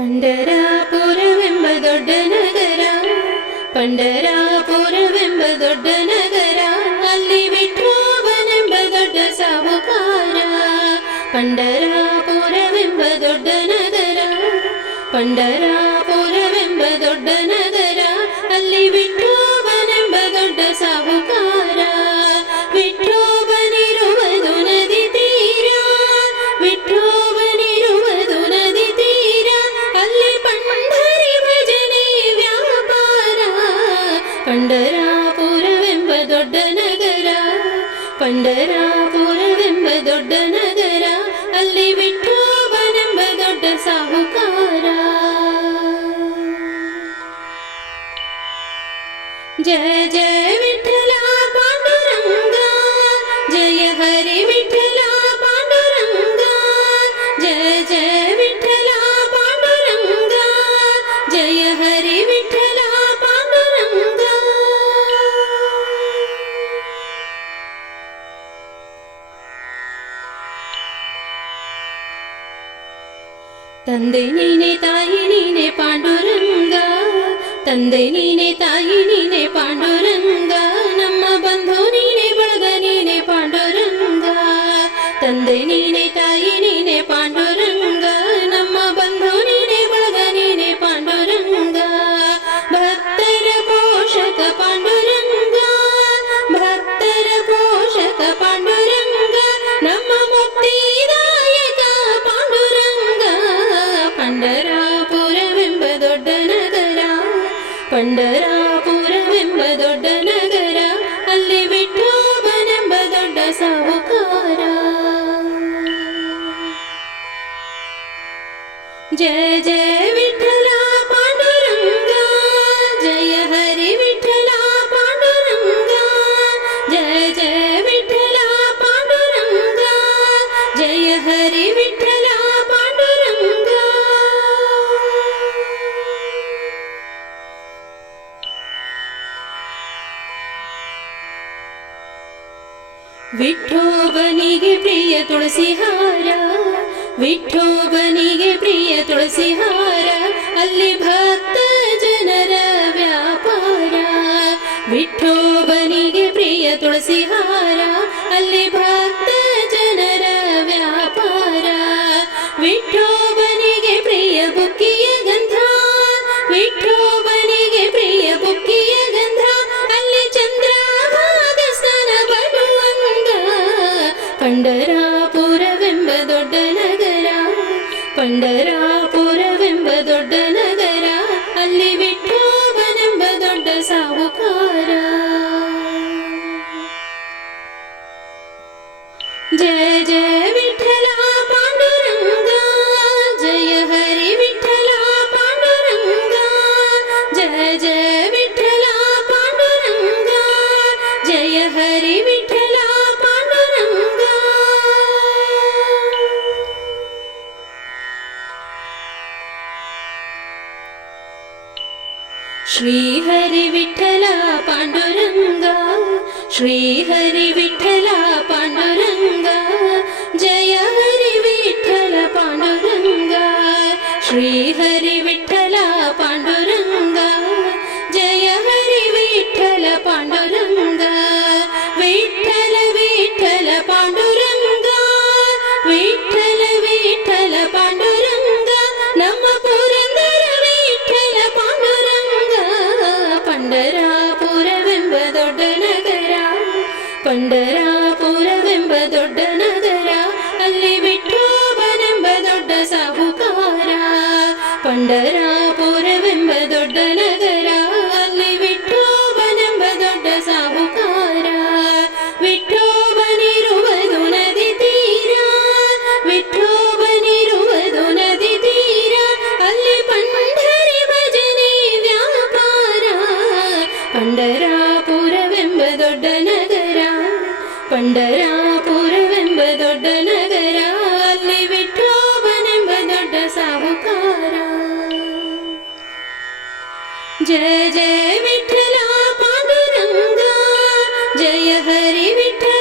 പണ്ടരാപുരമെമ്പ ദൊഡ്ഡ നഗര പണ്ടരാപുരമെമ്പ ദൊഡ്ഡ നഗര അല്ലി വിട്രാവനെമ്പ ദൊഡ്ഡ സാവുകാര പണ്ടരാപുരമെമ്പ ദൊഡ്ഡ നഗര പണ്ടരാപുരമെമ്പ ಪಂಡರಾಪುರವೆಂಬ ದೊಡ್ಡ ನಗರ ಪಂಡರಾಪುರವೆಂಬ ದೊಡ್ಡ ನಗರ ಅಲ್ಲಿ ವಿಠೋಬನೆಂಬ ದೊಡ್ಡ ಸಾಹುಕಾರ ಜಯ ಜಯ ವಿಠಲ ಪಾಂಡುರಂಗ ಜಯ ಹರಿ ವಿಠ ತಂದೆ ನೀನೆ ತಾಯಿ ನೀನೆ ಪಾಂಡುರಂಗ ತಂದೆ ನೀನೆ ತಾಯಿ ನೀನೆ ಪಾಂಡುರಂಗ ನಮ್ಮ ಬಂಧು ನೀನೆ ಬಳಗ ನೀನೆ ಪಾಂಡುರಂಗ ತಂದೆ ಪಂಡರಾಪುರವೆಂಬ ದೊಡ್ಡ ನಗರ ಅಲ್ಲಿ ವಿಠೋಬನೆಂಬ ದೊಡ್ಡ ಸಾಹುಕಾರ ಜಯ ಜಯ ವಿಠೋಬನಿಗೆ ಪ್ರಿಯ ತುಳಸಿಹಾರ ವಿಠೋಬನಿಗೆ ಪ್ರಿಯ ತುಳಸಿಹಾರ ಅಲ್ಲಿ ಭಕ್ತ ಜನರ ವ್ಯಾಪಾರ ವಿಠೋಬನಿಗೆ ಪ್ರಿಯ ತುಳಸಿಹಾರ ಕೊಂಡರ ಪುರವೆಂಬ ನಗರ ಅಲ್ಲಿ ವಿಠೋಬನೆಂಬ ದೊಡ್ಡ ಸಾಹುಕಾರ ಜಯ ಜಯ श्रीहरिविठ्ठला पाण्डुरङ्गा श्रीहरिविठ्ठला पाण्डुरङ्गा പണ്ടരാ ಪಂಡರಾಪುರವೆಂಬ ದೊಡ್ಡ ನಗರ ಅಲ್ಲಿ ವಿಠೋಬನೆಂಬ ದೊಡ್ಡ ಸಾಹುಕಾರ ಜಯ ಜಯ ವಿಠಲ ಪಾಂಡುರಂಗ ಜಯ ಹರಿ ವಿಠಲ